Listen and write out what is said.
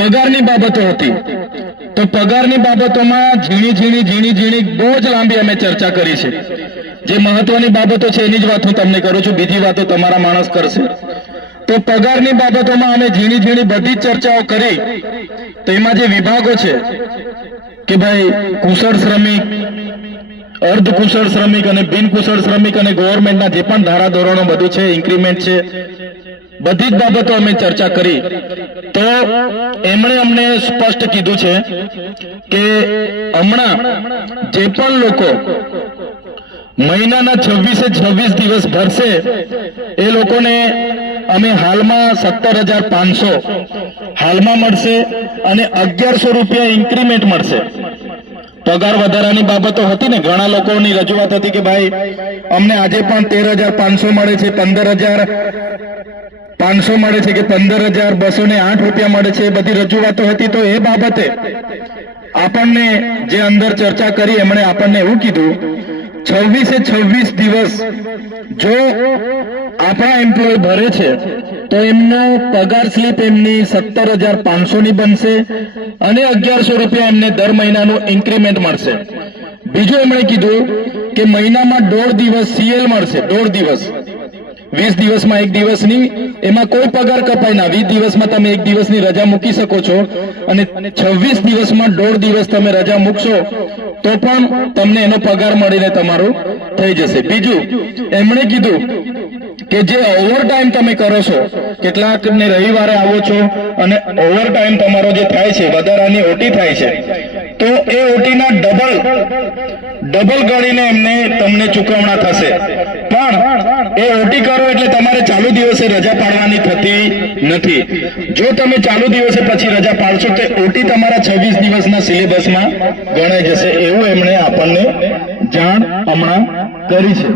પગારની બાબતો હતી. તો પગારની બાબતોમાં ઝીણી બહુ જ લાંબી અમે ચર્ચા કરી છે. જે મહત્વની બાબતો છે એની જ વાત હું તમને કરું છું, બીજી વાતો તમારા માણસ કરશે. તો પગારની બાબતોમાં અમે ઝીણી બધી જ ચર્ચાઓ કરી. તો એમાં જે વિભાગો છે કે ભાઈ કુશળ શ્રમિક, અર્ધ કુશળ શ્રમિક અને બિન કુશળ શ્રમિક અને ગવર્મેન્ટના જે પણ ધારા ધોરણો બધું છે, ઇન્ક્રીમેન્ટ છે, બધી જ બાબતો અમે ચર્ચા કરી. તો એમણે અમને સ્પષ્ટ કીધું છે કે હમણાં જે પણ લોકો મહિનાના 26 દિવસ ભરશે એ લોકોને અમે હાલમાં 17,500 હાલમાં મળશે અને 1,100 રૂપિયા ઇન્ક્રીમેન્ટ મળશે. પગાર વધારાની બાબતો હતી ને, ઘણા લોકોની રજૂઆત હતી કે ભાઈ અમને આજે પણ 13,500 મળે છે, 15,500 મળે છે કે 15,208 રૂપિયા મળે છે, એ બધી રજૂઆતો હતી. તો એ બાબતે આપણને જે અંદર ચર્ચા કરી એમણે આપણને એવું કીધું 26 દિવસ જો આપણા એમ્પ્લોય ભરે છે તો એમનો પગાર સ્લીપ એમની 17,500 ની બનશે અને 1,100 રૂપિયા એમને દર મહિનાનું ઇન્ક્રીમેન્ટ મળશે. બીજું એમણે કીધું કે મહિનામાં 1.5 દિવસ CL મળશે. 1.5 દિવસ, 20 દિવસમાં 1 દિવસની, એમાં કોઈ પગાર કપાય ના. 20 દિવસમાં તમે 1 દિવસની રજા મૂકી શકો છો અને 26 દિવસમાં 1.5 દિવસ તમે રજા મૂકશો તો પણ તમને એનો પગાર મળીને તમારું થઈ જશે. બીજું એમણે કીધું કે જે ઓવરટાઈમ તમે કરો છો, કેટલાક ને રવિવારે આવો છો અને ઓવરટાઈમ તમારો જે થાય છે, વધારાની ઓટી થાય છે, તો એ ઓટીના ડબલ ગણીને એમને તમને ચૂકવણા થશે. પણ એ ઓટી કરો એટલે તમારે ચાલુ દિવસે રજા પાડવાની થતી નથી. જો તમે ચાલુ દિવસે પછી રજા પાડશો તો ઓટી તમારા 26 દિવસના સિલેબસમાં ગણાઈ જશે. એવું એમણે આપણને જાણ હમણાં કરી છે.